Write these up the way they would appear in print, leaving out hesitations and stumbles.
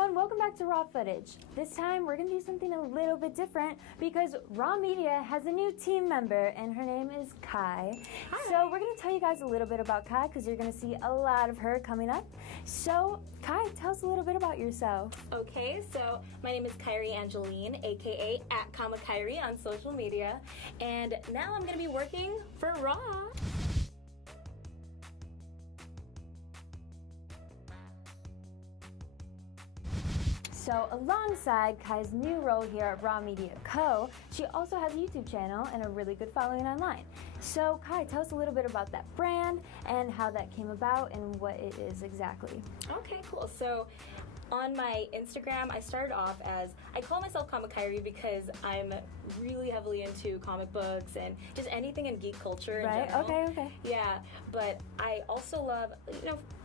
everyone, welcome back to Raw Footage. This time we're going to do something a little bit different because Raw Media has a new team member and her name is Kai. Hi. So we're going to tell you guys a little bit about Kai because you're going to see a lot of her coming up. So Kai, tell us a little bit about yourself. Okay, so my name is Kyrie Angeline, aka @KamaKyrie on social media, and now I'm going to be working for Raw. So alongside Kai's new role here at Raw Media Co., she also has a YouTube channel and a really good following online. So Kai, tell us a little bit about that brand and how that came about and what it is exactly. Okay, cool. So on my Instagram, I started off as, I call myself KamaKyrie because I'm really heavily into comic books and just anything in geek culture in general. Okay. Yeah, but I also love,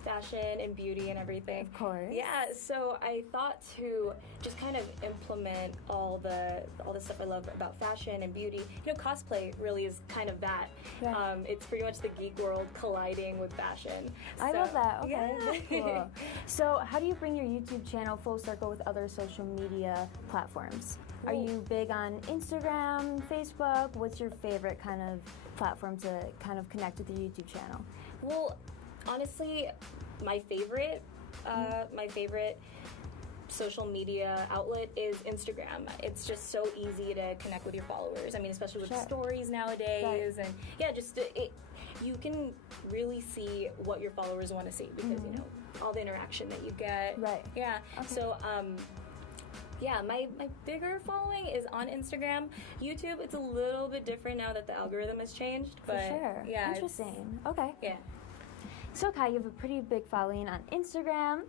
fashion and beauty and everything. Of course. Yeah, so I thought to just kind of implement all the stuff I love about fashion and beauty. Cosplay really is kind of that. Yeah. It's pretty much the geek world colliding with fashion. I love that. Okay, yeah. very cool. So how do you bring your YouTube channel full circle with other social media platforms? Are you big on Instagram, Facebook? What's your favorite kind of platform to kind of connect with your YouTube channel? Well, honestly, my favorite social media outlet is Instagram. It's just so easy to connect with your followers. I mean, especially with stories nowadays, and you can really see what your followers want to see because all the interaction that you get. Right. Yeah. Okay. So my bigger following is on Instagram. YouTube, it's a little bit different now that the algorithm has changed. But for sure. Yeah. Interesting. Okay. Yeah. So Kai, you have a pretty big following on Instagram.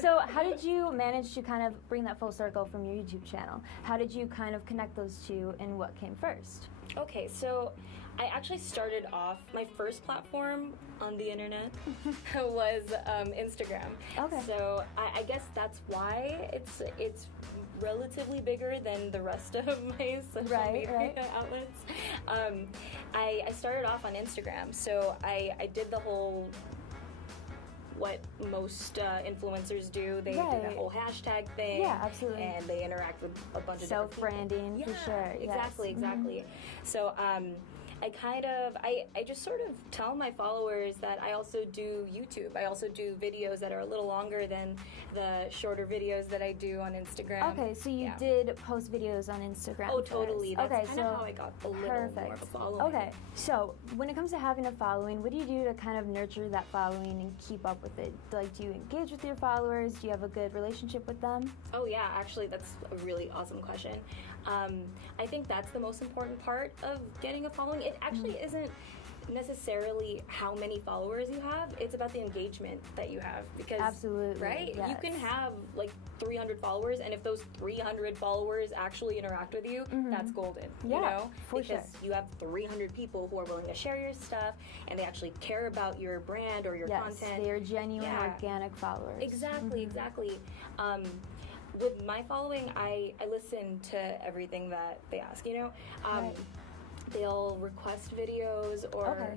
So how did you manage to kind of bring that full circle from your YouTube channel? How did you kind of connect those two and what came first? Okay, so I actually started off, my first platform on the internet was Instagram. Okay. So I guess that's why it's relatively bigger than the rest of my social media outlets. I started off on Instagram, so I did the whole what most influencers do. They do that whole hashtag thing. Yeah, absolutely. And they interact with a bunch of self-branding, for sure. Exactly. So I just sort of tell my followers that I also do YouTube. I also do videos that are a little longer than the shorter videos that I do on Instagram. Okay, so you did post videos on Instagram. Oh, totally. First. That's kind of how I got a little more of a following. Okay, so when it comes to having a following, what do you do to kind of nurture that following and keep up with it? Like, do you engage with your followers? Do you have a good relationship with them? Oh, yeah. Actually, that's a really awesome question. I think that's the most important part of getting a following. It actually isn't necessarily how many followers you have. It's about the engagement that you have. Because, absolutely, right? Yes. You can have like 300 followers, and if those 300 followers actually interact with you, that's golden. Because you have 300 people who are willing to share your stuff, and they actually care about your brand or your content. They are genuine, organic followers. Exactly. With my following, I listen to everything that they ask, They'll request videos or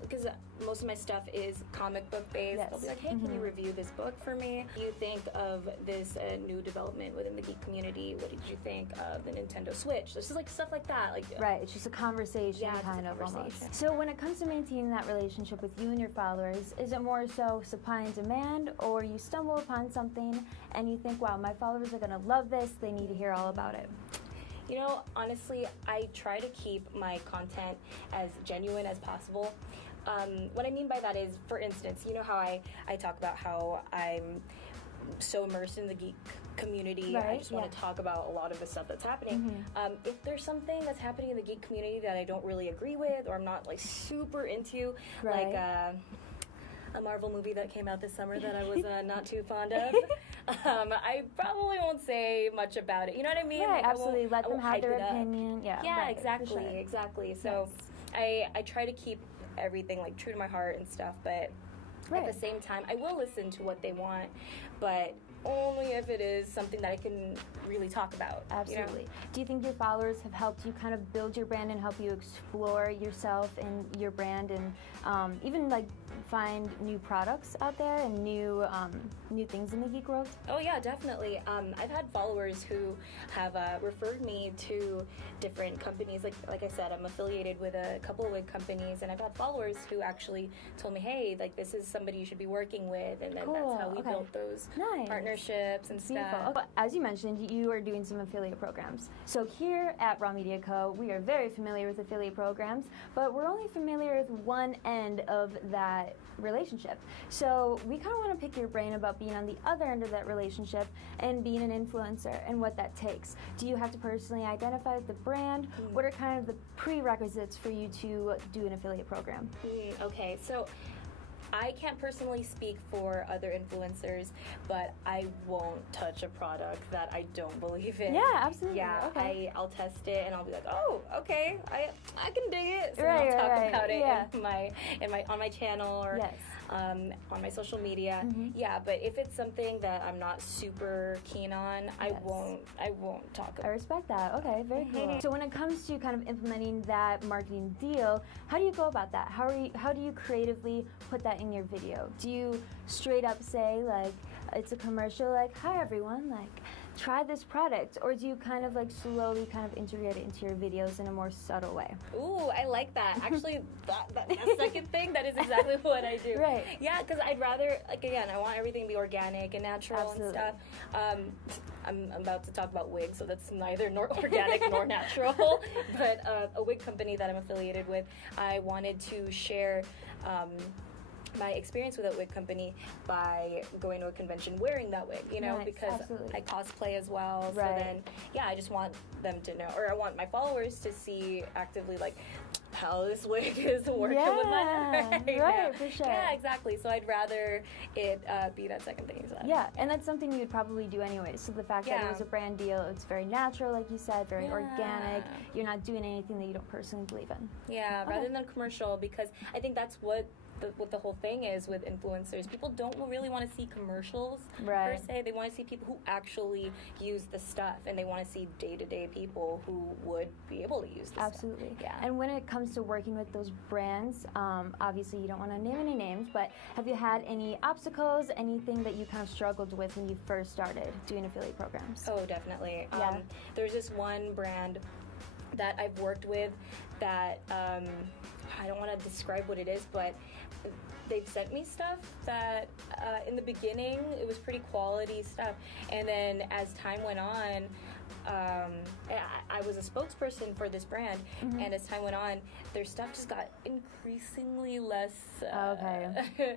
because most of my stuff is comic book based. Yes. They'll be like, hey, can you review this book for me? What do you think of this new development within the geek community? What did you think of the Nintendo Switch? This is like stuff like that. Right, it's just a conversation almost. So when it comes to maintaining that relationship with you and your followers, is it more so supply and demand, or you stumble upon something and you think, wow, my followers are going to love this, they need to hear all about it? Honestly, I try to keep my content as genuine as possible. What I mean by that is, for instance, how I talk about how I'm so immersed in the geek community. I just want to talk about a lot of the stuff that's happening. If there's something that's happening in the geek community that I don't really agree with, or I'm not super into, like a Marvel movie that came out this summer that I was not too fond of, I probably won't say much about it. You know what I mean? Right, absolutely. Let them have their opinion. Yeah, exactly. So I try to keep everything true to my heart and stuff, but at the same time, I will listen to what they want, but only if it is something that I can really talk about. Absolutely. Do you think your followers have helped you kind of build your brand and help you explore yourself and your brand and even find new products out there and new things in the geek world? Oh yeah, definitely. I've had followers who have referred me to different companies. Like I said, I'm affiliated with a couple of wig companies, and I've had followers who actually told me, hey, like this is somebody you should be working with, and then Cool. that's how we Okay. built those Nice. partnerships and Beautiful. stuff. Okay. As you mentioned, you are doing some affiliate programs. So here at Raw Media Co., we are very familiar with affiliate programs, but we're only familiar with one end of that relationship. So we kind of want to pick your brain about being on the other end of that relationship and being an influencer and what that takes. Do you have to personally identify with the brand? What are kind of the prerequisites for you to do an affiliate program? Okay, so I can't personally speak for other influencers, but I won't touch a product that I don't believe in. Yeah, absolutely. Yeah, Okay. I'll test it and I'll be like, oh, okay, I can dig it. So Right, then I'll talk right, about it yeah. on my channel or Yes. on my social media. Yeah, but if it's something that I'm not super keen on, I Yes. won't talk I about it. respect that. Okay, very cool. So when it comes to kind of implementing that marketing deal, how do you go about that? How do you creatively put that in your video? Do you straight up say like it's a commercial like, hi everyone, like try this product, or do you kind of like slowly kind of integrate it into your videos in a more subtle way? Ooh, I like that. Actually, that second thing, that is exactly what I do. Right. Yeah, because I'd rather, like, again, I want everything to be organic and natural Absolutely. and stuff. I'm about to talk about wigs, so that's neither nor organic nor natural. But a wig company that I'm affiliated with, I wanted to share my experience with that wig company by going to a convention wearing that wig, you know, Nice, because absolutely. I cosplay as well. Right. So then, yeah, I just want them to know, or I want my followers to see actively, like, how this wig is working with my hair right right, now. for sure. Yeah, exactly. So I'd rather it be that second thing you said. Yeah, and that's something you'd probably do anyway. So the fact that it Yeah. was a brand deal, it's very natural, like you said, very Yeah. organic. You're not doing anything that you don't personally believe in. Yeah, Okay. rather than commercial, because I think that's what the whole thing is with influencers. People don't really want to see commercials Right. per se. They want to see people who actually use the stuff, and they want to see day-to-day people who would be able to use the Absolutely. stuff. Yeah. And when it comes to working with those brands, obviously you don't want to name any names, but have you had any obstacles, anything that you kind of struggled with when you first started doing affiliate programs? Oh, definitely. Yeah. There's this one brand that I've worked with that I don't want to describe what it is, but they've sent me stuff that in the beginning it was pretty quality stuff, and then as time went on, I was a spokesperson for this brand, and as time went on, their stuff just got increasingly less. Okay.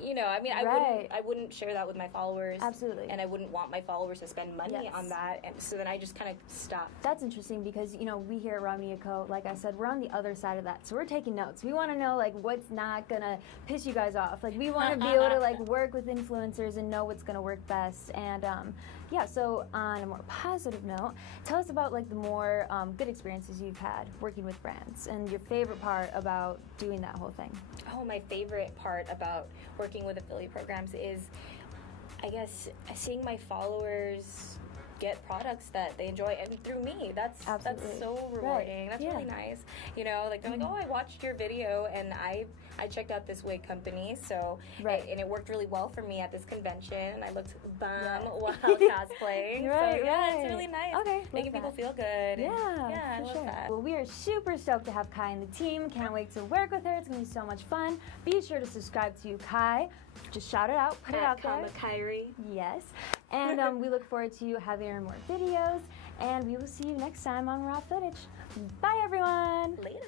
You know, I mean, Right. I wouldn't share that with my followers. Absolutely. And I wouldn't want my followers to spend money Yes. on that, and so then I just kind of stopped. That's interesting because, you know, we here at Raw Media Co., like I said, we're on the other side of that. So we're taking notes. We want to know, like, what's not going to piss you guys off. Like, we want to be able to, like, work with influencers and know what's going to work best. And, yeah, so on a more positive note, tell us about, like, the more good experiences you've had working with brands and your favorite part about doing that whole thing. Oh, my favorite part about working with affiliate programs is, I guess, seeing my followers get products that they enjoy, and through me. That's Absolutely. so rewarding. Right. That's Yeah. really nice. You know, like they're like, oh, I watched your video and I checked out this wig company, so Right. and it worked really well for me at this convention. I looked bomb Right. while cosplaying. Right, so yeah, right. it's really nice. Okay, love making people that. feel good. Yeah, yeah, I for love sure. that. Well, we are super stoked to have Kai in the team. Can't wait to work with her. It's going to be so much fun. Be sure to subscribe to Kai. Just shout it out. Put it out there. Kyrie. Yes. And we look forward to having her in more videos. And we will see you next time on Raw Footage. Bye, everyone. Later.